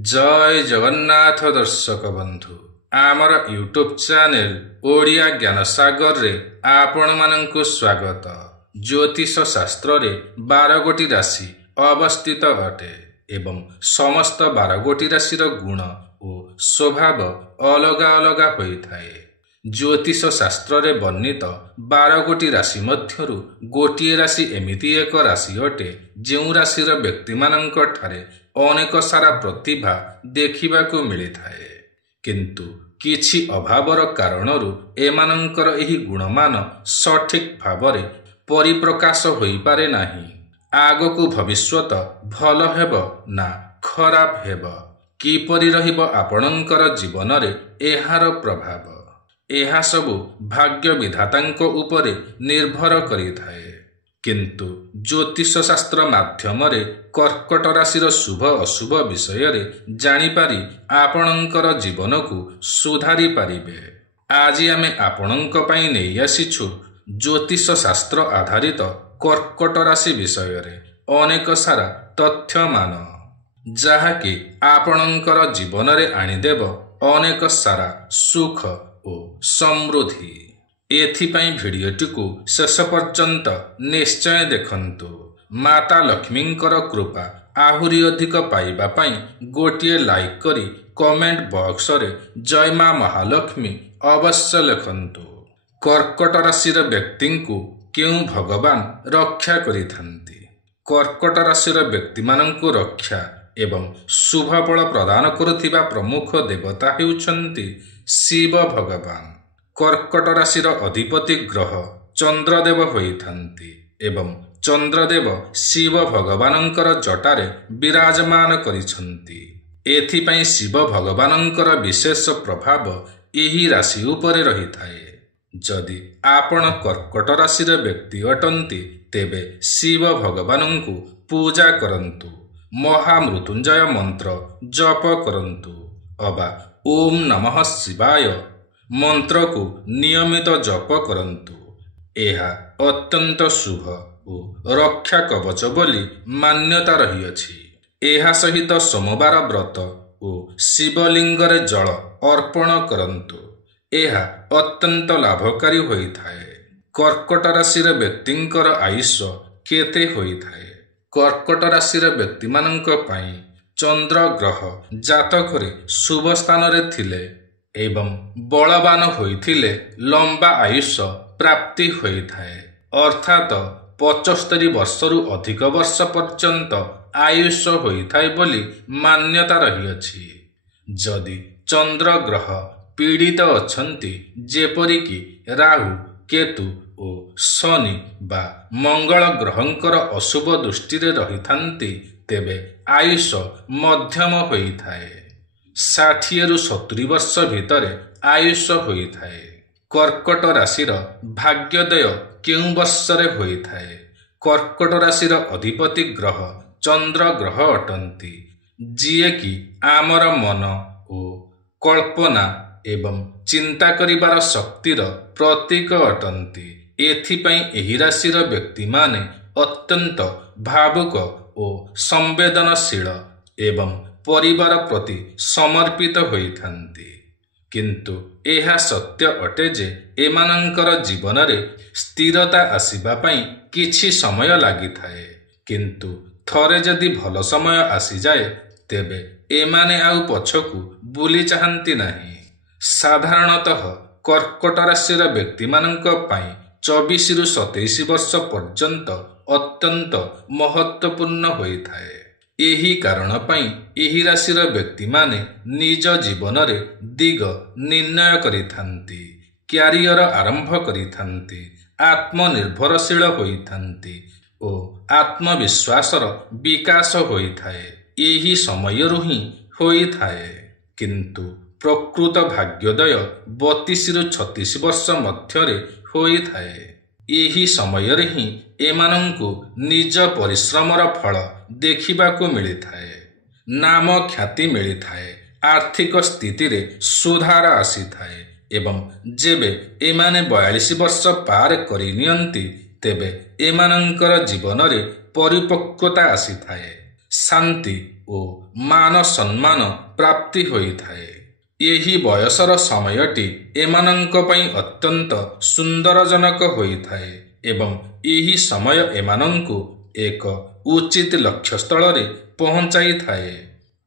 जय जगन्नाथ दर्शक बंधु आमर यूट्यूब चैनल ओडिया ज्ञान सागर रे आपण मानंकु स्वागत। ज्योतिष शास्त्र रे 12 गोटी राशि अवस्थित अटे एवं समस्त 12 गोटी राशि गुण और स्वभाव अलग अलग होइथाए। ज्योतिष शास्त्र रे वर्णित 12 गोटी राशि मध्यरु गोटिए राशि एमिति एक राशि अटे जेउ राशिर व्यक्ति मानंक ठारे अनेक सारा प्रतिभा देखिबाकू मिलिथाए, किंतु किछि अभावर कारणरू एमानंकर एही गुणमान सठिक भावरे परिप्रकाश होई पारे नाही। आगकू भविष्यत भल हेबो ना खराब हेबो, किपरि रहिबो आपणंकर जीवन रे एहार प्रभाव, एहा सबु भाग्य विधातांक उपरे निर्भर करिथाए। किंतु ज्योतिष शास्त्र माध्यम रे कर्कट राशिर शुभ अशुभ विषय रे जानि पारि आपणंकर जीवन को सुधारी पारिबे। आज आमे आपणंक पई नेई आसीछु ज्योतिष शास्त्र आधारित कर्कट राशि विषय रे अनेक सारा तथ्य मान, जहा कि आपणंकर जीवन रे आनि देव अनेक सारा सुख और समृद्धि। एथिपाई भिडियोटी को शेष पर्यंत निश्चय देखंतु। माता लक्ष्मींकर कृपा आहुरी अधिक पाइबा पाई गोटिए लाइक करी कमेंट बॉक्स रे जय मां महालक्ष्मी अवश्य लिखंतु। कर्कट राशिर व्यक्ति को क्यों भगवान रक्षा करिथांती? कर्कट राशिर व्यक्ति मानंकु रक्षा एवं शुभ फल प्रदान करुथिबा प्रमुख देवता हेउछंती शिव भगवान। कर्कट राशिर अधिपति ग्रह चंद्रदेव होइथांती एवं चंद्रदेव शिव भगवानंकर जटारे विराजमान करिछंती। एथिपाई शिव भगवानंकर विशेष प्रभाव एही राशि उपरे रहिथाए। जदि आपण कर्कट राशिर व्यक्ति अटंती तेबे शिव भगवानंकु पूजा करंतु, महामृत्युंजय मंत्र जप करंतु अबा ओम नमः शिवाय मंत्र को नियमित जप करंतु। एहा अत्यंत शुभ और रक्षा कवच बोली मान्यता रहिअछि। एहा सहित सोमवार व्रत और शिवलिंग रे जल अर्पण करंतु, एहा अत्यंत लाभकारी होइथाए। कर्कट राशिर व्यक्तिंकर आयुष्य केते होइथाए? कर्कट राशिर व्यक्ति मानंक पई चंद्र ग्रह जातक रे शुभ स्थान रे थिले एवं बलवान होइथिले लंबा आयुष्य प्राप्ति होइथाए, अर्थात 75 वर्षरु अधिक वर्ष पर्यंत आयुष्य होइथाए बोली मान्यता रहिअछि। जदि चंद्र ग्रह पीड़ित अछंती जेपरि कि राहु केतु और शनि बा मंगल ग्रहंकर अशुभ दृष्टि रे रहिथांती तेबे आयुष्य मध्यम होइथाए। 60 रु 70 वर्ष भितर आयुष्य होइथाए। कर्कट राशिर भाग्योदय केउं वर्षरे होइथाए? कर्कट राशिर अधिपति ग्रह चंद्र ग्रह अटंती, जिए कि आमर मन और कल्पना एवं चिंता करिबार शक्तिर प्रतीक अटंती। एथिपाई एही राशिर व्यक्ति माने अत्यंत भावुक और संवेदनशील एवं परिवार प्रति समर्पित होइथांती। किंतु एहा सत्य अटे जे एमानंकर जीवन रे स्थिरता आसीबा पई किछि समय लागिथाए, किंतु थरे जदि भल समय आसी जाए तेबे एमाने आउ पछकु बुली चाहंती नाही। साधारणतः कर्कट राशिर व्यक्ति मानंक पई 24 रु 27 वर्ष पर्यंत अत्यंत महत्वपूर्ण होइथाए। एही कारण पई एही राशिर व्यक्ति माने निज जीवन रे दिग निर्णय करिथांती, क्यारियर आरंभ करिथांती, आत्मनिर्भरशील होइथांती और आत्मविश्वासर विकास होइथाए। एही समयरु ही होइथाए, किंतु प्रकृत भाग्योदय 32 रु 36 वर्ष मध्यरे होइथाए। एही समय रे ही एमानंकु निज परिश्रमर फल देखिबाकू मिलिथाए, नाम ख्याति मिलिथाए, आर्थिक स्थिति रे सुधार आसीथाए एवं जेबे एमाने 42 वर्ष पार करि नियंती तेबे एमानंकर जीवन रे परिपक्वता आसीथाए। शांति ଓ ମାନ ସମ୍ମାନ ପ୍ରାପ୍ତି ହୋଇଥାଏ। ଏହି ବୟସର ସମୟଟି ଏମାନଙ୍କ ପାଇଁ ଅତ୍ୟନ୍ତ ସୁନ୍ଦରଜନକ ହୋଇଥାଏ ଏବଂ ଏହି ସମୟ ଏମାନଙ୍କୁ ଏକ ଉଚିତ ଲକ୍ଷ୍ୟସ୍ଥଳରେ ପହଞ୍ଚାଇଥାଏ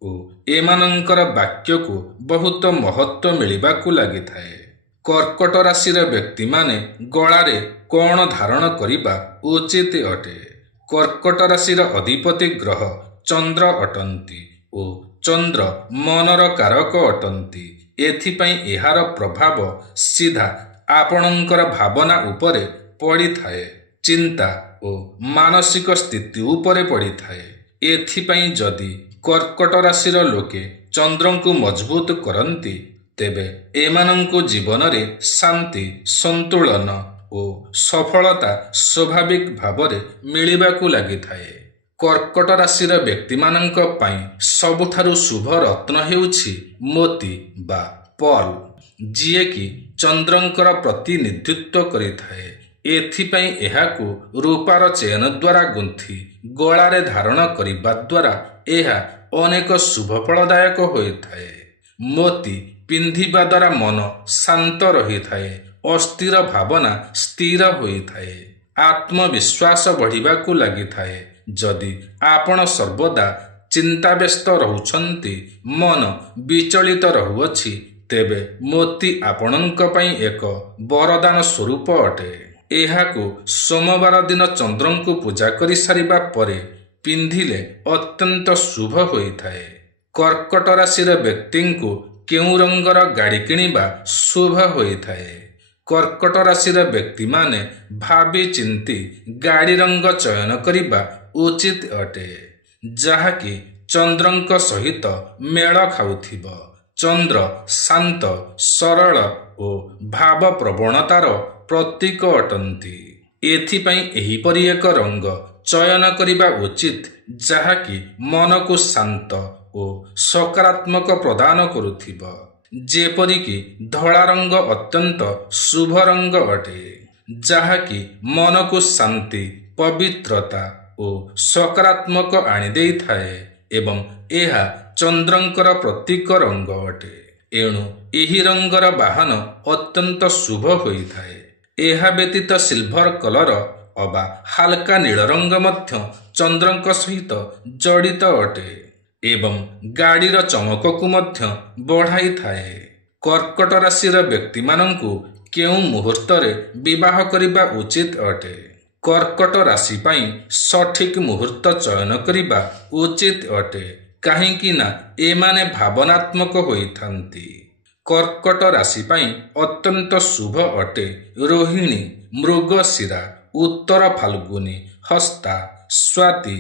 ଓ ଏମାନଙ୍କର ବାକ୍ୟକୁ ବହୁତ ମହତ୍ତ୍ୱ ମିଳିବାକୁ ଲାଗିଥାଏ। କର୍କଟ ରାଶିର ବ୍ୟକ୍ତିମାନେ ଗଳାରେ କ'ଣ ଧାରଣ କରିବା ଉଚିତ ଅଟେ? କର୍କଟ ରାଶିର ଅଧିପତି ଗ୍ରହ ଚନ୍ଦ୍ର ଅଟନ୍ତି ଓ ଚନ୍ଦ୍ର ମନର କାରକ ଅଟନ୍ତି। ଏଥିପାଇଁ ଏହାର ପ୍ରଭାବ ସିଧା ଆପଣଙ୍କର ଭାବନା ଉପରେ ପଡ଼ିଥାଏ, ଚିନ୍ତା ଓ ମାନସିକ ସ୍ଥିତି ଉପରେ ପଡ଼ିଥାଏ। ଏଥିପାଇଁ ଯଦି କର୍କଟ ରାଶିର ଲୋକେ ଚନ୍ଦ୍ରଙ୍କୁ ମଜବୁତ କରନ୍ତି ତେବେ ଏମାନଙ୍କୁ ଜୀବନରେ ଶାନ୍ତି, ସନ୍ତୁଳନ ଓ ସଫଳତା ସ୍ୱାଭାବିକ ଭାବରେ ମିଳିବାକୁ ଲାଗିଥାଏ। କର୍କଟ ରାଶିର ବ୍ୟକ୍ତିମାନଙ୍କ ପାଇଁ ସବୁଠାରୁ ଶୁଭ ରତ୍ନ ହେଉଛି ମୋତି ବା ପର୍ଲ, ଯିଏକି ଚନ୍ଦ୍ରଙ୍କର ପ୍ରତିନିଧିତ୍ୱ କରିଥାଏ। ଏଥିପାଇଁ ଏହାକୁ ରୂପାର ଚେନ ଦ୍ୱାରା ଗୁନ୍ଥି ଗଳାରେ ଧାରଣ କରିବା ଦ୍ୱାରା ଏହା ଅନେକ ଶୁଭଫଳଦାୟକ ହୋଇଥାଏ। ମୋତି ପିନ୍ଧିବା ଦ୍ୱାରା ମନ ଶାନ୍ତ ରହିଥାଏ, ଅସ୍ଥିର ଭାବନା ସ୍ଥିର ହୋଇଥାଏ, ଆତ୍ମବିଶ୍ୱାସ ବଢ଼ିବାକୁ ଲାଗିଥାଏ। ଯଦି ଆପଣ ସର୍ବଦା ଚିନ୍ତାବ୍ୟସ୍ତ ରହୁଛନ୍ତି, ମନ ବିଚଳିତ ରହୁଅଛି, ତେବେ ମୋତି ଆପଣଙ୍କ ପାଇଁ ଏକ ବରଦାନ ସ୍ୱରୂପ ଅଟେ। ଏହାକୁ ସୋମବାର ଦିନ ଚନ୍ଦ୍ରଙ୍କୁ ପୂଜା କରିସାରିବା ପରେ ପିନ୍ଧିଲେ ଅତ୍ୟନ୍ତ ଶୁଭ ହୋଇଥାଏ। କର୍କଟ ରାଶିର ବ୍ୟକ୍ତିଙ୍କୁ କେଉଁ ରଙ୍ଗର ଗାଡ଼ି କିଣିବା ଶୁଭ ହୋଇଥାଏ? କର୍କଟ ରାଶିର ବ୍ୟକ୍ତିମାନେ ଭାବି ଚିନ୍ତି ଗାଡ଼ି ରଙ୍ଗ ଚୟନ କରିବା ଉଚିତ ଅଟେ, ଯାହାକି ଚନ୍ଦ୍ରଙ୍କ ସହିତ ମେଳ ଖାଉଥିବ। ଚନ୍ଦ୍ର ଶାନ୍ତ, ସରଳ ଓ ଭାବପ୍ରବଣତାର ପ୍ରତୀକ ଅଟନ୍ତି। ଏଥିପାଇଁ ଏହିପରି ଏକ ରଙ୍ଗ ଚୟନ କରିବା ଉଚିତ ଯାହାକି ମନକୁ ଶାନ୍ତ ଓ ସକାରାତ୍ମକ ପ୍ରଦାନ କରୁଥିବ। ଯେପରିକି ଧଳା ରଙ୍ଗ ଅତ୍ୟନ୍ତ ଶୁଭ ରଙ୍ଗ ଅଟେ, ଯାହାକି ମନକୁ ଶାନ୍ତି, ପବିତ୍ରତା ଓ ସକାରାତ୍ମକ ଆଣିଦେଇଥାଏ ଏବଂ ଏହା ଚନ୍ଦ୍ରଙ୍କର ପ୍ରତୀକ ରଙ୍ଗ ଅଟେ। ଏଣୁ ଏହି ରଙ୍ଗର ବାହନ ଅତ୍ୟନ୍ତ ଶୁଭ ହୋଇଥାଏ। ଏହା ବ୍ୟତୀତ ସିଲଭର କଲର ଅବା ହାଲକା ନୀଳ ରଙ୍ଗ ମଧ୍ୟ ଚନ୍ଦ୍ରଙ୍କ ସହିତ ଜଡ଼ିତ ଅଟେ ଏବଂ ଗାଡ଼ିର ଚମକକୁ ମଧ୍ୟ ବଢ଼ାଇଥାଏ। କର୍କଟ ରାଶିର ବ୍ୟକ୍ତିମାନଙ୍କୁ କେଉଁ ମୁହୂର୍ତ୍ତରେ ବିବାହ କରିବା ଉଚିତ ଅଟେ? କର୍କଟ ରାଶି ପାଇଁ ସଠିକ ମୁହୂର୍ତ୍ତ ଚୟନ କରିବା ଉଚିତ ଅଟେ, କାହିଁକି ନା ଏମାନେ ଭାବନାତ୍ମକ ହୋଇଥାନ୍ତି। କର୍କଟ ରାଶି ପାଇଁ ଅତ୍ୟନ୍ତ ଶୁଭ ଅଟେ ରୋହିଣୀ, ମୃଗଶିରା, ଉତ୍ତର ଫାଲ୍ଗୁନୀ, ହସ୍ତା, ସ୍ୱାତି,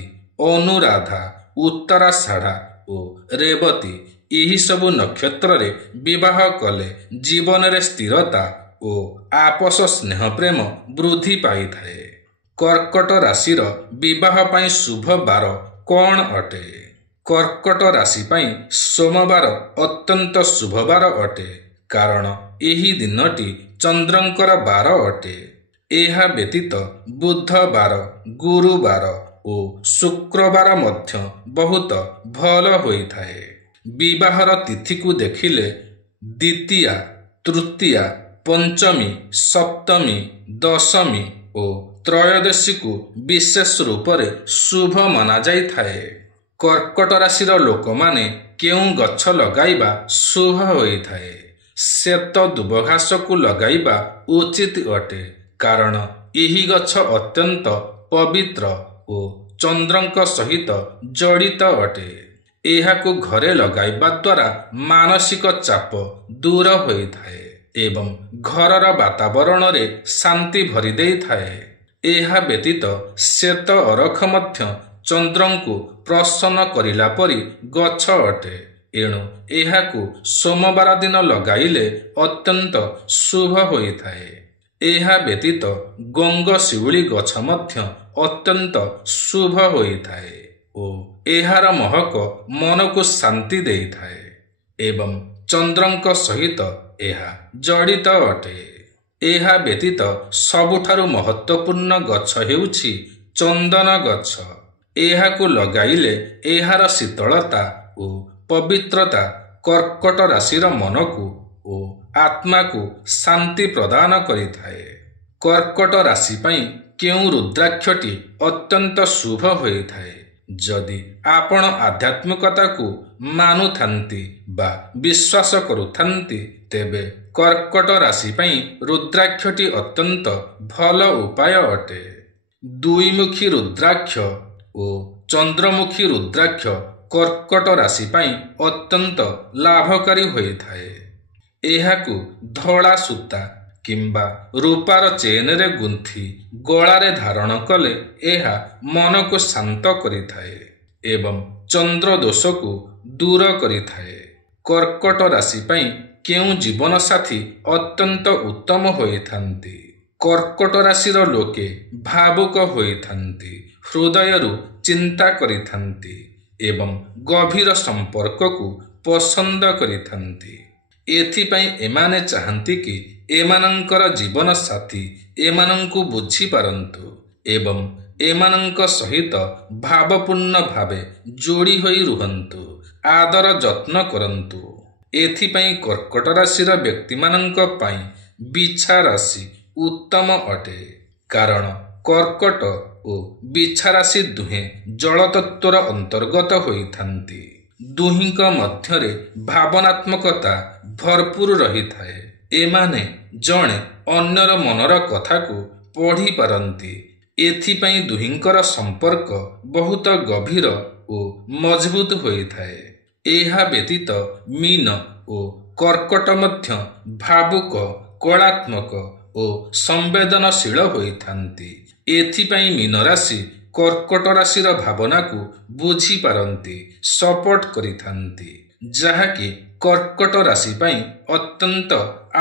ଅନୁରାଧା, ଉତ୍ତରାଷାଢ଼ା ଓ ରେବତୀ। ଏହିସବୁ ନକ୍ଷତ୍ରରେ ବିବାହ କଲେ ଜୀବନରେ ସ୍ଥିରତା ଓ ଆପୋଷ ସ୍ନେହ ପ୍ରେମ ବୃଦ୍ଧି ପାଇଥାଏ। କର୍କଟ ରାଶିର ବିବାହ ପାଇଁ ଶୁଭ ବାର କ'ଣ ଅଟେ? କର୍କଟ ରାଶି ପାଇଁ ସୋମବାର ଅତ୍ୟନ୍ତ ଶୁଭବାର ଅଟେ, କାରଣ ଏହି ଦିନଟି ଚନ୍ଦ୍ରଙ୍କର ବାର ଅଟେ। ଏହା ବ୍ୟତୀତ ବୁଧବାର, ଗୁରୁବାର ଓ ଶୁକ୍ରବାର ମଧ୍ୟ ବହୁତ ଭଲ ହୋଇଥାଏ। ବିବାହର ତିଥିକୁ ଦେଖିଲେ ଦ୍ୱିତୀୟା, ତୃତୀୟା, ପଞ୍ଚମୀ, ସପ୍ତମୀ, ଦଶମୀ ଓ ତ୍ରୟୋଦଶୀକୁ ବିଶେଷ ରୂପରେ ଶୁଭ ମନାଯାଇଥାଏ। କର୍କଟ ରାଶିର ଲୋକମାନେ କେଉଁ ଗଛ ଲଗାଇବା ଶୁଭ ହୋଇଥାଏ? ଶ୍ଵେତ ଦୁବ ଘାସକୁ ଲଗାଇବା ଉଚିତ ଅଟେ, କାରଣ ଏହି ଗଛ ଅତ୍ୟନ୍ତ ପବିତ୍ର ଓ ଚନ୍ଦ୍ରଙ୍କ ସହିତ ଜଡ଼ିତ ଅଟେ। ଏହାକୁ ଘରେ ଲଗାଇବା ଦ୍ୱାରା ମାନସିକ ଚାପ ଦୂର ହୋଇଥାଏ ଏବଂ ଘରର ବାତାବରଣରେ ଶାନ୍ତି ଭରି ଦେଇଥାଏ। ଏହା ବ୍ୟତୀତ ଶ୍ଵେତ ଅରଖ ମଧ୍ୟ ଚନ୍ଦ୍ରଙ୍କୁ ପ୍ରସନ୍ନ କରିଲା ପରି ଗଛ ଅଟେ। ଏଣୁ ଏହାକୁ ସୋମବାର ଦିନ ଲଗାଇଲେ ଅତ୍ୟନ୍ତ ଶୁଭ ହୋଇଥାଏ। ଏହା ବ୍ୟତୀତ ଗଙ୍ଗଶିଉଳି ଗଛ ମଧ୍ୟ ଅତ୍ୟନ୍ତ ଶୁଭ ହୋଇଥାଏ ଓ ଏହାର ମହକ ମନକୁ ଶାନ୍ତି ଦେଇଥାଏ ଏବଂ ଚନ୍ଦ୍ରଙ୍କ ସହିତ ଏହା ଜଡ଼ିତ ଅଟେ। ଏହା ବ୍ୟତୀତ ସବୁଠାରୁ ମହତ୍ତ୍ୱପୂର୍ଣ୍ଣ ଗଛ ହେଉଛି ଚନ୍ଦନ ଗଛ। ଏହାକୁ ଲଗାଇଲେ ଏହାର ଶୀତଳତା ଓ ପବିତ୍ରତା କର୍କଟ ରାଶିର ମନକୁ ଓ ଆତ୍ମାକୁ ଶାନ୍ତି ପ୍ରଦାନ କରିଥାଏ। କର୍କଟ ରାଶି ପାଇଁ କେଉଁ ରୁଦ୍ରାକ୍ଷଟି ଅତ୍ୟନ୍ତ ଶୁଭ ହୋଇଥାଏ? ଯଦି ଆପଣ ଆଧ୍ୟାତ୍ମିକତାକୁ ମାନୁଥାନ୍ତି ବା ବିଶ୍ୱାସ କରୁଥାନ୍ତି, ତେବେ କର୍କଟ ରାଶି ପାଇଁ ରୁଦ୍ରାକ୍ଷଟି ଅତ୍ୟନ୍ତ ଭଲ ଉପାୟ ଅଟେ। ଦୁଇମୁଖୀ ରୁଦ୍ରାକ୍ଷ ଓ ଚନ୍ଦ୍ରମୁଖୀ ରୁଦ୍ରାକ୍ଷ କର୍କଟ ରାଶି ପାଇଁ ଅତ୍ୟନ୍ତ ଲାଭକାରୀ ହୋଇଥାଏ। ଏହାକୁ ଧଳା ସୂତା କିମ୍ବା ରୂପାର ଚେନରେ ଗୁନ୍ଥି ଗଳାରେ ଧାରଣ କଲେ ଏହା ମନକୁ ଶାନ୍ତ କରିଥାଏ ଏବଂ ଚନ୍ଦ୍ର ଦୋଷକୁ ଦୂର କରିଥାଏ। କର୍କଟ ରାଶି ପାଇଁ କେଉଁ ଜୀବନସାଥୀ ଅତ୍ୟନ୍ତ ଉତ୍ତମ ହୋଇଥାନ୍ତି? କର୍କଟ ରାଶିର ଲୋକେ ଭାବୁକ ହୋଇଥାନ୍ତି, ହୃଦୟରୁ ଚିନ୍ତା କରିଥାନ୍ତି ଏବଂ ଗଭୀର ସମ୍ପର୍କକୁ ପସନ୍ଦ କରିଥାନ୍ତି। ଏଥିପାଇଁ ଏମାନେ ଚାହାନ୍ତି କି ଏମାନଙ୍କର ଜୀବନସାଥୀ ଏମାନଙ୍କୁ ବୁଝିପାରନ୍ତୁ ଏବଂ ଏମାନଙ୍କ ସହିତ ଭାବପୂର୍ଣ୍ଣ ଭାବେ ଯୋଡ଼ି ହୋଇ ରୁହନ୍ତୁ, ଆଦର ଯତ୍ନ କରନ୍ତୁ। ଏଥିପାଇଁ କର୍କଟ ରାଶିର ବ୍ୟକ୍ତିମାନଙ୍କ ପାଇଁ ବିଛା ରାଶି ଉତ୍ତମ ଅଟେ, କାରଣ କର୍କଟ ଓ ବିଛା ରାଶି ଦୁହେଁ ଜଳତତ୍ତ୍ୱର ଅନ୍ତର୍ଗତ ହୋଇଥାନ୍ତି। ଦୁହିଁଙ୍କ ମଧ୍ୟରେ ଭାବନାତ୍ମକତା ଭରପୁର ରହିଥାଏ। ଏମାନେ ଜଣେ ଅନ୍ୟର ମନର କଥାକୁ ପଢ଼ିପାରନ୍ତି। ଏଥିପାଇଁ ଦୁହିଁଙ୍କର ସମ୍ପର୍କ ବହୁତ ଗଭୀର ଓ ମଜବୁତ ହୋଇଥାଏ। ଏହା ବ୍ୟତୀତ ମୀନ ଓ କର୍କଟ ମଧ୍ୟ ଭାବୁକ, କଳାତ୍ମକ ଓ ସମ୍ବେଦନଶୀଳ ହୋଇଥାନ୍ତି। ଏଥିପାଇଁ ମୀନ ରାଶି କର୍କଟ ରାଶିର ଭାବନାକୁ ବୁଝିପାରନ୍ତି, ସପୋର୍ଟ କରିଥାନ୍ତି, ଯାହାକି କର୍କଟ ରାଶି ପାଇଁ ଅତ୍ୟନ୍ତ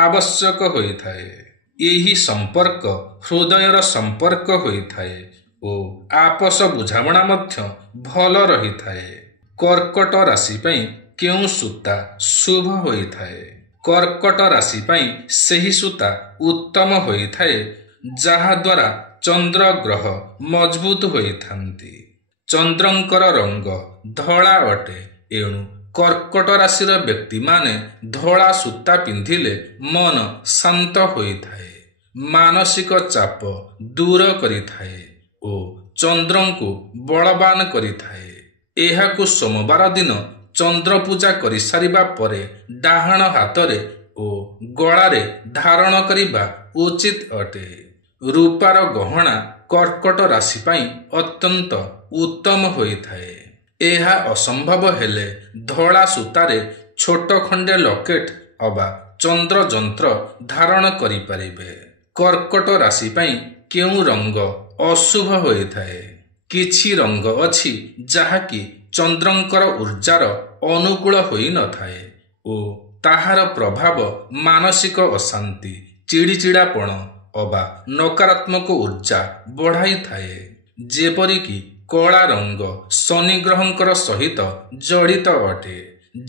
ଆବଶ୍ୟକ ହୋଇଥାଏ। ଏହି ସମ୍ପର୍କ ହୃଦୟର ସମ୍ପର୍କ ହୋଇଥାଏ ଓ ଆପୋଷ ବୁଝାମଣା ମଧ୍ୟ ଭଲ ରହିଥାଏ। କର୍କଟ ରାଶି ପାଇଁ କେଉଁ ସୂତା ଶୁଭ ହୋଇଥାଏ? କର୍କଟ ରାଶି ପାଇଁ ସେହି ସୂତା ଉତ୍ତମ ହୋଇଥାଏ ଯାହାଦ୍ୱାରା ଚନ୍ଦ୍ର ଗ୍ରହ ମଜବୁତ ହୋଇଥାନ୍ତି। ଚନ୍ଦ୍ରଙ୍କର ରଙ୍ଗ ଧଳା ଅଟେ, ଏଣୁ କର୍କଟ ରାଶିର ବ୍ୟକ୍ତିମାନେ ଧଳା ସୂତା ପିନ୍ଧିଲେ ମନ ଶାନ୍ତ ହୋଇଥାଏ, ମାନସିକ ଚାପ ଦୂର କରିଥାଏ ଓ ଚନ୍ଦ୍ରଙ୍କୁ ବଳବାନ କରିଥାଏ। ଏହାକୁ ସୋମବାର ଦିନ ଚନ୍ଦ୍ର ପୂଜା କରିସାରିବା ପରେ ଡାହାଣ ହାତରେ ଓ ଗଳାରେ ଧାରଣ କରିବା ଉଚିତ ଅଟେ। ରୂପାର ଗହଣା କର୍କଟ ରାଶି ପାଇଁ ଅତ୍ୟନ୍ତ ଉତ୍ତମ ହୋଇଥାଏ। ଏହା ଅସମ୍ଭବ ହେଲେ ଧଳା ସୂତାରେ ଛୋଟ ଖଣ୍ଡେ ଲକେଟ ଅବା ଚନ୍ଦ୍ର ଯନ୍ତ୍ର ଧାରଣ କରିପାରିବେ। କର୍କଟ ରାଶି ପାଇଁ କେଉଁ ରଙ୍ଗ ଅଶୁଭ ହୋଇଥାଏ? କିଛି ରଙ୍ଗ ଅଛି ଯାହାକି ଚନ୍ଦ୍ରଙ୍କର ଉର୍ଜାର ଅନୁକୂଳ ହୋଇନଥାଏ ଓ ତାହାର ପ୍ରଭାବ ମାନସିକ ଅଶାନ୍ତି, ଚିଡ଼ିଚିଡ଼ାପଣ ଅବା ନକାରାତ୍ମକ ଉର୍ଜା ବଢ଼ାଇଥାଏ। ଯେପରିକି କଳା ରଙ୍ଗ ଶନି ଗ୍ରହଙ୍କର ସହିତ ଜଡ଼ିତ ଅଟେ,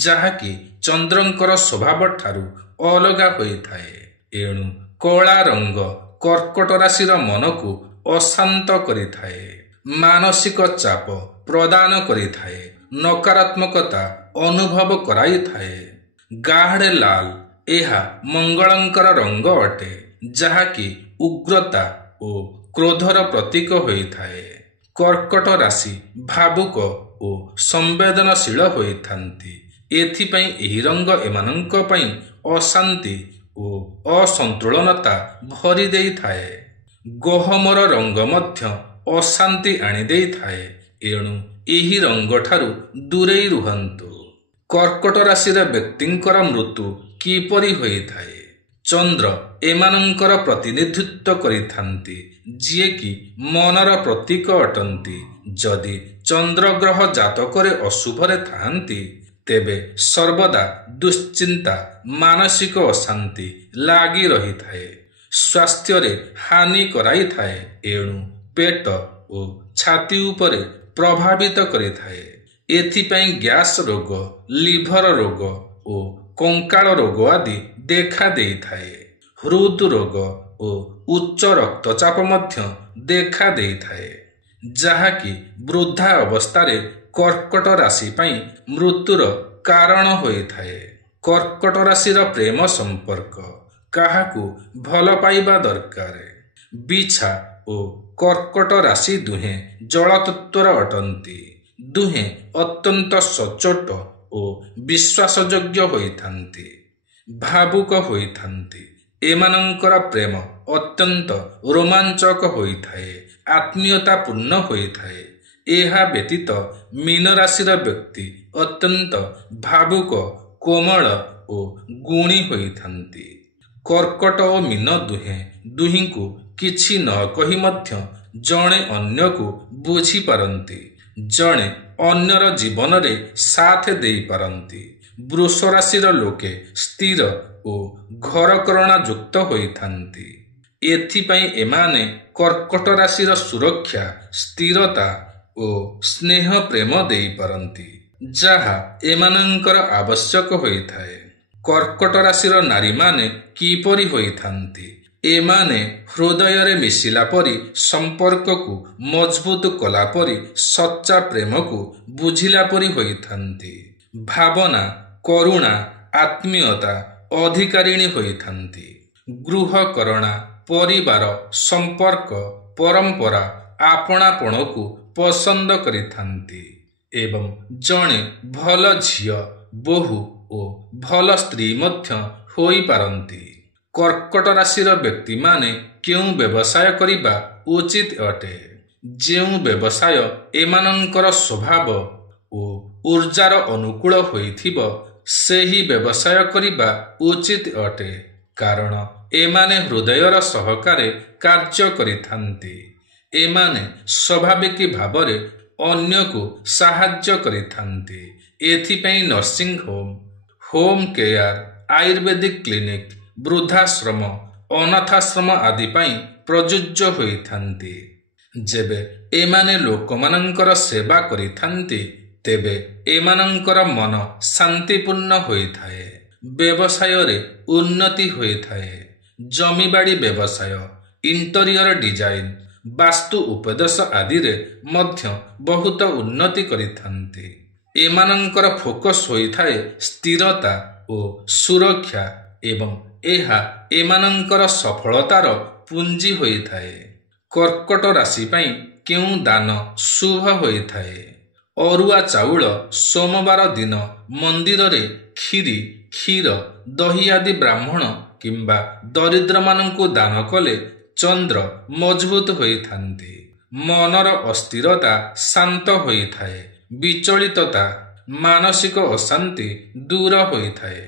ଯାହାକି ଚନ୍ଦ୍ରଙ୍କର ସ୍ୱଭାବ ଠାରୁ ଅଲଗା ହୋଇଥାଏ। ଏଣୁ କଳା ରଙ୍ଗ କର୍କଟ ରାଶିର ମନକୁ ଅଶାନ୍ତ କରିଥାଏ, ମାନସିକ ଚାପ ପ୍ରଦାନ କରିଥାଏ, ନକାରାତ୍ମକତା ଅନୁଭବ କରାଇଥାଏ। ଗାଢ଼ ଲାଲ ଏହା ମଙ୍ଗଳଙ୍କର ରଙ୍ଗ ଅଟେ, ଯାହାକି ଉଗ୍ରତା ଓ କ୍ରୋଧର ପ୍ରତୀକ ହୋଇଥାଏ। କର୍କଟ ରାଶି ଭାବୁକ ଓ ସମ୍ବେଦନଶୀଳ ହୋଇଥାନ୍ତି। ଏଥିପାଇଁ ଏହି ରଙ୍ଗ ଏମାନଙ୍କ ପାଇଁ ଅଶାନ୍ତି ଓ ଅସନ୍ତୁଳନତା ଭରି ଦେଇଥାଏ। ଗହମର ରଙ୍ଗ ମଧ୍ୟ ଅଶାନ୍ତି ଆଣିଦେଇଥାଏ, ଏଣୁ ଏହି ରଙ୍ଗଠାରୁ ଦୂରେଇ ରୁହନ୍ତୁ। କର୍କଟ ରାଶିର ବ୍ୟକ୍ତିଙ୍କର ମୃତ୍ୟୁ କିପରି ହୋଇଥାଏ? ଚନ୍ଦ୍ର ଏମାନଙ୍କର ପ୍ରତିନିଧିତ୍ୱ କରିଥାନ୍ତି, ଯିଏକି ମନର ପ୍ରତୀକ ଅଟନ୍ତି। ଯଦି ଚନ୍ଦ୍ରଗ୍ରହ ଜାତକରେ ଅଶୁଭରେ ଥାଆନ୍ତି, ତେବେ ସର୍ବଦା ଦୁଶ୍ଚିନ୍ତା, ମାନସିକ ଅଶାନ୍ତି ଲାଗି ରହିଥାଏ, ସ୍ୱାସ୍ଥ୍ୟରେ ହାନି କରାଇଥାଏ। ଏଣୁ ପେଟ ଓ ଛାତି ଉପରେ ପ୍ରଭାବିତ କରିଥାଏ। ଏଥିପାଇଁ ଗ୍ୟାସ୍ ରୋଗ, ଲିଭର ରୋଗ ଓ କଙ୍କାଳ ରୋଗ ଆଦି ଦେଖା ଦେଇଥାଏ। ହୃଦ ରୋଗ ଓ ଉଚ୍ଚ ରକ୍ତଚାପ ମଧ୍ୟ ଦେଖା ଦେଇଥାଏ। ଯାହାକି ବୃଦ୍ଧା ଅବସ୍ଥାରେ କର୍କଟ ରାଶି ପାଇଁ ମୃତ୍ୟୁର କାରଣ ହୋଇଥାଏ। କର୍କଟ ରାଶିର ପ୍ରେମ ସମ୍ପର୍କ। କାହାକୁ ଭଲ ପାଇବା ଦରକାର। ବିଛା ଓ କର୍କଟ ରାଶି ଦୁହେଁ ଜଳତତ୍ତ୍ୱର ଅଟନ୍ତି। ଦୁହେଁ ଅତ୍ୟନ୍ତ ସଚ୍ଚୋଟ ଓ ବିଶ୍ୱାସଯୋଗ୍ୟ ହୋଇଥାନ୍ତି। ଭାବୁକ ହୋଇଥାନ୍ତି। ଏମାନଙ୍କର ପ୍ରେମ ଅତ୍ୟନ୍ତ ରୋମାଞ୍ଚକ ହୋଇଥାଏ। ଆତ୍ମୀୟତାପୂର୍ଣ୍ଣ ହୋଇଥାଏ। ଏହା ବ୍ୟତୀତ ମୀନ ରାଶିର ବ୍ୟକ୍ତି ଅତ୍ୟନ୍ତ ଭାବୁକ, କୋମଳ ଓ ଗୁଣୀ ହୋଇଥାନ୍ତି। କର୍କଟ ଓ ମୀନ ଦୁହେଁ ଦୁହିଁଙ୍କୁ କିଛି ନ କହି ମଧ୍ୟ ଜଣେ ଅନ୍ୟକୁ ବୁଝିପାରନ୍ତି। ଜଣେ ଅନ୍ୟର ଜୀବନରେ ସାଥ ଦେଇପାରନ୍ତି। ବୃଷ ରାଶିର ଲୋକେ ସ୍ଥିର ଓ ଘରକରଣା ଯୁକ୍ତ ହୋଇଥାନ୍ତି। ଏଥିପାଇଁ ଏମାନେ କର୍କଟ ରାଶିର ସୁରକ୍ଷା, ସ୍ଥିରତା ଓ ସ୍ନେହ ପ୍ରେମ ଦେଇପାରନ୍ତି, ଯାହା ଏମାନଙ୍କର ଆବଶ୍ୟକ ହୋଇଥାଏ। କର୍କଟ ରାଶିର ନାରୀମାନେ କିପରି ହୋଇଥାନ୍ତି? ଏମାନେ ହୃଦୟରେ ମିଶିଲା ପରି, ସମ୍ପର୍କକୁ ମଜବୁତ କଲା ପରି, ସଚ୍ଚା ପ୍ରେମକୁ ବୁଝିଲା ପରି ହୋଇଥାନ୍ତି। ଭାବନା, କରୁଣା, ଆତ୍ମୀୟତା ଅଧିକାରିଣୀ ହୋଇଥାନ୍ତି। ଗୃହକରଣା, ପରିବାର, ସମ୍ପର୍କ, ପରମ୍ପରା, ଆପଣାପଣକୁ ପସନ୍ଦ କରିଥାନ୍ତି ଏବଂ ଜଣେ ଭଲ ଝିଅ, ବୋହୂ ଓ ଭଲ ସ୍ତ୍ରୀ ମଧ୍ୟ ହୋଇପାରନ୍ତି। କର୍କଟ ରାଶିର ବ୍ୟକ୍ତିମାନେ କେଉଁ ବ୍ୟବସାୟ କରିବା ଉଚିତ ଅଟେ? ଯେଉଁ ବ୍ୟବସାୟ ଏମାନଙ୍କର ସ୍ୱଭାବ ଓ ଉର୍ଜାର ଅନୁକୂଳ ହୋଇଥିବ, ସେହି ବ୍ୟବସାୟ କରିବା ଉଚିତ ଅଟେ। କାରଣ ଏମାନେ ହୃଦୟର ସହକାରେ କାର୍ଯ୍ୟ କରିଥାନ୍ତି। ଏମାନେ ସ୍ୱାଭାବିକ ଭାବରେ ଅନ୍ୟକୁ ସାହାଯ୍ୟ କରିଥାନ୍ତି। ଏଥିପାଇଁ ନର୍ସିଂ ହୋମ୍, ହୋମ୍ କେୟାର, ଆୟୁର୍ବେଦିକ କ୍ଲିନିକ, ବୃଦ୍ଧାଶ୍ରମ, ଅନାଥାଶ୍ରମ ଆଦି ପାଇଁ ପ୍ରଯୁଜ୍ୟ ହୋଇଥାନ୍ତି। ଯେବେ ଏମାନେ ଲୋକମାନଙ୍କର ସେବା କରିଥାନ୍ତି, ତେବେ ଏମାନଙ୍କର ମନ ଶାନ୍ତିପୂର୍ଣ୍ଣ ହୋଇଥାଏ। ବ୍ୟବସାୟରେ ଉନ୍ନତି ହୋଇଥାଏ। ଜମିବାଡ଼ି ବ୍ୟବସାୟ, ଇଣ୍ଟେରିୟର ଡିଜାଇନ, ବାସ୍ତୁ ଉପଦେଶ ଆଦିରେ ମଧ୍ୟ ବହୁତ ଉନ୍ନତି କରିଥାନ୍ତି। ଏମାନଙ୍କର ଫୋକସ୍ ହୋଇଥାଏ ସ୍ଥିରତା ଓ ସୁରକ୍ଷା ଏବଂ ଏହା ଏମାନଙ୍କର ସଫଳତାର ପୁଞ୍ଜି ହୋଇଥାଏ। କର୍କଟ ରାଶି ପାଇଁ କେଉଁ ଦାନ ଶୁଭ ହୋଇଥାଏ? ଅରୁଆ ଚାଉଳ ସୋମବାର ଦିନ ମନ୍ଦିରରେ କ୍ଷୀରି, କ୍ଷୀର, ଦହି ଆଦି ବ୍ରାହ୍ମଣ କିମ୍ବା ଦରିଦ୍ରମାନଙ୍କୁ ଦାନ କଲେ ଚନ୍ଦ୍ର ମଜବୁତ ହୋଇଥାନ୍ତି। ମନର ଅସ୍ଥିରତା ଶାନ୍ତ ହୋଇଥାଏ। ବିଚଳିତତା, ମାନସିକ ଅଶାନ୍ତି ଦୂର ହୋଇଥାଏ।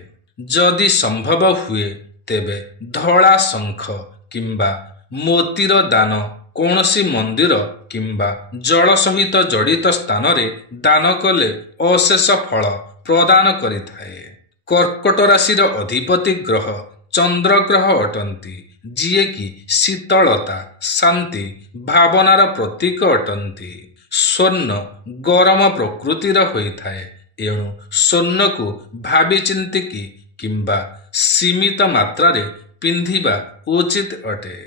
ଯଦି ସମ୍ଭବ ହୁଏ, ତେବେ ଧଳା ଶଙ୍ଖ କିମ୍ବା ମୋତିର ଦାନ କୌଣସି ମନ୍ଦିର କିମ୍ବା ଜଳ ସହିତ ଜଡ଼ିତ ସ୍ଥାନରେ ଦାନ କଲେ ଅଶେଷ ଫଳ ପ୍ରଦାନ କରିଥାଏ। କର୍କଟ ରାଶିର ଅଧିପତି ଗ୍ରହ ଚନ୍ଦ୍ରଗ୍ରହ ଅଟନ୍ତି, ଯିଏକି ଶୀତଳତା, ଶାନ୍ତି, ଭାବନାର ପ୍ରତୀକ ଅଟନ୍ତି। ସ୍ୱର୍ଣ୍ଣ ଗରମ ପ୍ରକୃତିର ହୋଇଥାଏ। ଏଣୁ ସ୍ୱର୍ଣ୍ଣକୁ ଭାବିଚିନ୍ତିକି କିମ୍ବା ସୀମିତ ମାତ୍ରାରେ ପିନ୍ଧିବା ଉଚିତ ଅଟେ,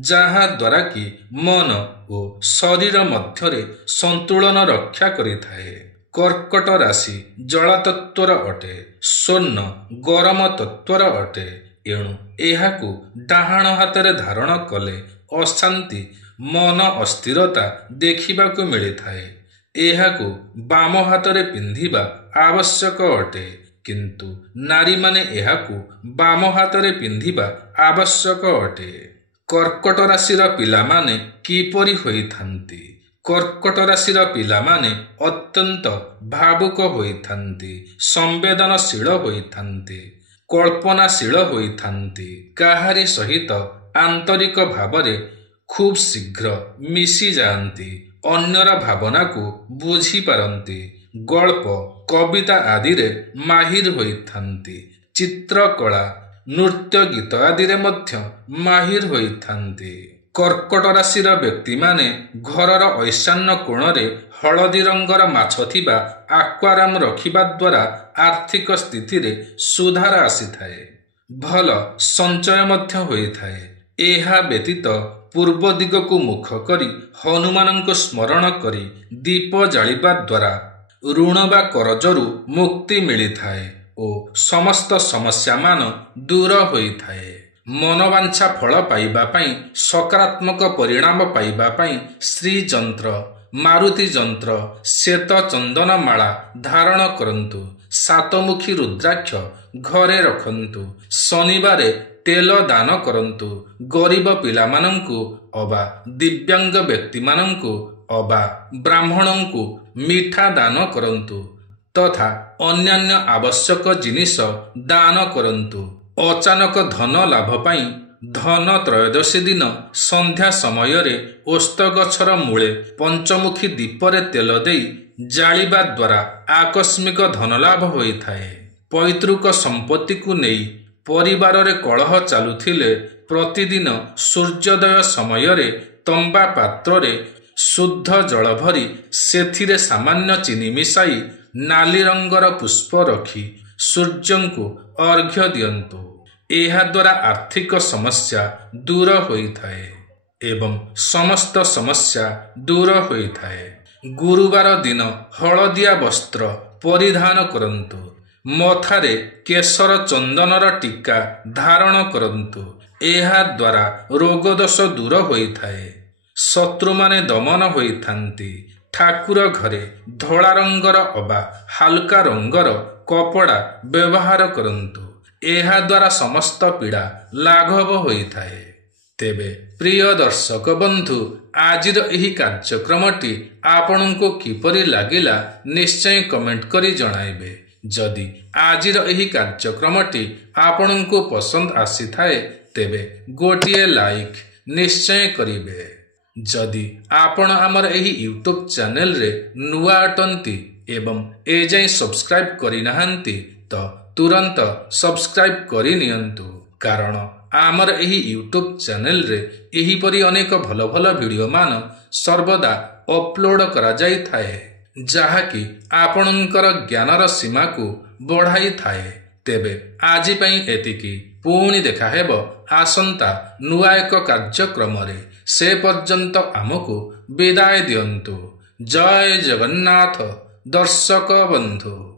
ଯାହାଦ୍ୱାରା କି ମନ ଓ ଶରୀର ମଧ୍ୟରେ ସନ୍ତୁଳନ ରକ୍ଷା କରିଥାଏ। କର୍କଟ ରାଶି ଜଳତତ୍ତ୍ୱର ଅଟେ। ସ୍ୱର୍ଣ୍ଣ ଗରମ ତତ୍ତ୍ୱର ଅଟେ। ଏଣୁ ଏହାକୁ ଡାହାଣ ହାତରେ ଧାରଣ କଲେ ଅଶାନ୍ତି, ମନ ଅସ୍ଥିରତା ଦେଖିବାକୁ ମିଳିଥାଏ। ଏହାକୁ ବାମ ହାତରେ ପିନ୍ଧିବା ଆବଶ୍ୟକ ଅଟେ, କିନ୍ତୁ ନାରୀମାନେ ଏହାକୁ ବାମ ହାତରେ ପିନ୍ଧିବା ଆବଶ୍ୟକ ଅଟେ। କର୍କଟ ରାଶିର ପିଲାମାନେ କିପରି ହୋଇଥାନ୍ତି? କର୍କଟ ରାଶିର ପିଲାମାନେ ଅତ୍ୟନ୍ତ ଭାବୁକ ହୋଇଥାନ୍ତି, ସମ୍ବେଦନଶୀଳ ହୋଇଥାନ୍ତି, କଳ୍ପନାଶୀଳ ହୋଇଥାନ୍ତି। କାହାରି ସହିତ ଆନ୍ତରିକ ଭାବରେ ଖୁବ୍ ଶୀଘ୍ର ମିଶିଯାଆନ୍ତି। ଅନ୍ୟର ଭାବନାକୁ ବୁଝିପାରନ୍ତି। ଗଳ୍ପ, କବିତା ଆଦିରେ ମାହିର ହୋଇଥାନ୍ତି। ଚିତ୍ରକଳା, ନୃତ୍ୟ, ଗୀତ ଆଦିରେ ମଧ୍ୟ ମାହିର ହୋଇଥାନ୍ତି। କର୍କଟ ରାଶିର ବ୍ୟକ୍ତିମାନେ ଘରର ଐଶାନ୍ୟ କୋଣରେ ହଳଦୀ ରଙ୍ଗର ମାଛ ଥିବା ଆକ୍ୱାରିୟମ ରଖିବା ଦ୍ୱାରା ଆର୍ଥିକ ସ୍ଥିତିରେ ସୁଧାର ଆସିଥାଏ। ଭଲ ସଞ୍ଚୟ ମଧ୍ୟ ହୋଇଥାଏ। ଏହା ବ୍ୟତୀତ ପୂର୍ବ ଦିଗକୁ ମୁଖ କରି ହନୁମାନଙ୍କୁ ସ୍ମରଣ କରି ଦୀପ ଜାଳିବା ଦ୍ୱାରା ଋଣ ବା କରଜରୁ ମୁକ୍ତି ମିଳିଥାଏ ଓ ସମସ୍ତ ସମସ୍ୟାମାନ ଦୂର ହୋଇଥାଏ। ମନବାଞ୍ଛା ଫଳ ପାଇବା ପାଇଁ, ସକାରାତ୍ମକ ପରିଣାମ ପାଇବା ପାଇଁ ଶ୍ରୀଯନ୍ତ୍ର, ମାରୁତି ଯନ୍ତ୍ର, ଶ୍ଵେତ ଚନ୍ଦନମାଳା ଧାରଣ କରନ୍ତୁ। ସାତମୁଖୀ ରୁଦ୍ରାକ୍ଷ ଘରେ ରଖନ୍ତୁ। ଶନିବାରେ ତେଲ ଦାନ କରନ୍ତୁ। ଗରିବ ପିଲାମାନଙ୍କୁ ଅବା ଦିବ୍ୟାଙ୍ଗ ବ୍ୟକ୍ତିମାନଙ୍କୁ ଅବା ବ୍ରାହ୍ମଣଙ୍କୁ ମିଠା ଦାନ କରନ୍ତୁ ତଥା ଅନ୍ୟାନ୍ୟ ଆବଶ୍ୟକ ଜିନିଷ ଦାନ କରନ୍ତୁ। ଅଚାନକ ଧନ ଲାଭ ପାଇଁ ଧନ ତ୍ରୟୋଦଶୀ ଦିନ ସନ୍ଧ୍ୟା ସମୟରେ ଓସ୍ତ ଗଛର ମୂଳେ ପଞ୍ଚମୁଖୀ ଦୀପରେ ତେଲ ଦେଇ ଜାଳିବା ଦ୍ୱାରା ଆକସ୍ମିକ ଧନଲାଭ ହୋଇଥାଏ। ପୈତୃକ ସମ୍ପତ୍ତିକୁ ନେଇ ପରିବାରରେ କଳହ ଚାଲୁଥିଲେ ପ୍ରତିଦିନ ସୂର୍ଯ୍ୟୋଦୟ ସମୟରେ ତମ୍ବା ପାତ୍ରରେ ଶୁଦ୍ଧ ଜଳ ଭରି ସେଥିରେ ସାମାନ୍ୟ ଚିନି ମିଶାଇ ନାଲି ରଙ୍ଗର ପୁଷ୍ପ ରଖି ସୂର୍ଯ୍ୟଙ୍କୁ ଅର୍ଘ୍ୟ ଦିଅନ୍ତୁ। ଏହାଦ୍ୱାରା ଆର୍ଥିକ ସମସ୍ୟା ଦୂର ହୋଇଥାଏ ଏବଂ ସମସ୍ତ ସମସ୍ୟା ଦୂର ହୋଇଥାଏ। ଗୁରୁବାର ଦିନ ହଳଦିଆ ବସ୍ତ୍ର ପରିଧାନ କରନ୍ତୁ। ମଥାରେ କେଶର ଚନ୍ଦନର ଟୀକା ଧାରଣ କରନ୍ତୁ। ଏହାଦ୍ୱାରା ରୋଗଦୋଷ ଦୂର ହୋଇଥାଏ। ଶତ୍ରୁମାନେ ଦମନ ହୋଇଥାନ୍ତି। ଠାକୁର ଘରେ ଧଳା ରଙ୍ଗର ଅବା ହାଲକା ରଙ୍ଗର କପଡ଼ା ବ୍ୟବହାର କରନ୍ତୁ। ଏହାଦ୍ୱାରା ସମସ୍ତ ପୀଡ଼ା ଲାଘବ ହୋଇଥାଏ। ତେବେ ପ୍ରିୟ ଦର୍ଶକ ବନ୍ଧୁ, ଆଜିର ଏହି କାର୍ଯ୍ୟକ୍ରମଟି ଆପଣଙ୍କୁ କିପରି ଲାଗିଲା ନିଶ୍ଚୟ କମେଣ୍ଟ କରି ଜଣାଇବେ। ଯଦି ଆଜିର ଏହି କାର୍ଯ୍ୟକ୍ରମଟି ଆପଣଙ୍କୁ ପସନ୍ଦ ଆସିଥାଏ ତେବେ ଗୋଟିଏ ଲାଇକ୍ ନିଶ୍ଚୟ କରିବେ। ଯଦି ଆପଣ ଆମର ଏହି ୟୁଟ୍ୟୁବ୍ ଚ୍ୟାନେଲରେ ନୂଆ ଅଟନ୍ତି ଏବଂ ଏଯାଏଁ ସବସ୍କ୍ରାଇବ୍ କରିନାହାନ୍ତି ତ ତୁରନ୍ତ ସବସ୍କ୍ରାଇବ୍ କରିନିଅନ୍ତୁ, କାରଣ ଆମର ଏହି ୟୁଟ୍ୟୁବ୍ ଚ୍ୟାନେଲରେ ଏହିପରି ଅନେକ ଭଲ ଭଲ ଭିଡ଼ିଓମାନ ସର୍ବଦା ଅପଲୋଡ଼ କରାଯାଇଥାଏ, ଯାହାକି ଆପଣଙ୍କର ଜ୍ଞାନର ସୀମାକୁ ବଢ଼ାଇଥାଏ। ତେବେ ଆଜି ପାଇଁ ଏତିକି। ପୁଣି ଦେଖା ହେବ ଆସନ୍ତା ନୂଆ ଏକ କାର୍ଯ୍ୟକ୍ରମରେ। ସେ ପର୍ଯ୍ୟନ୍ତ ଆମକୁ ବିଦାୟ ଦିଅନ୍ତୁ। ଜୟ ଜଗନ୍ନାଥ ଦର୍ଶକ ବନ୍ଧୁ।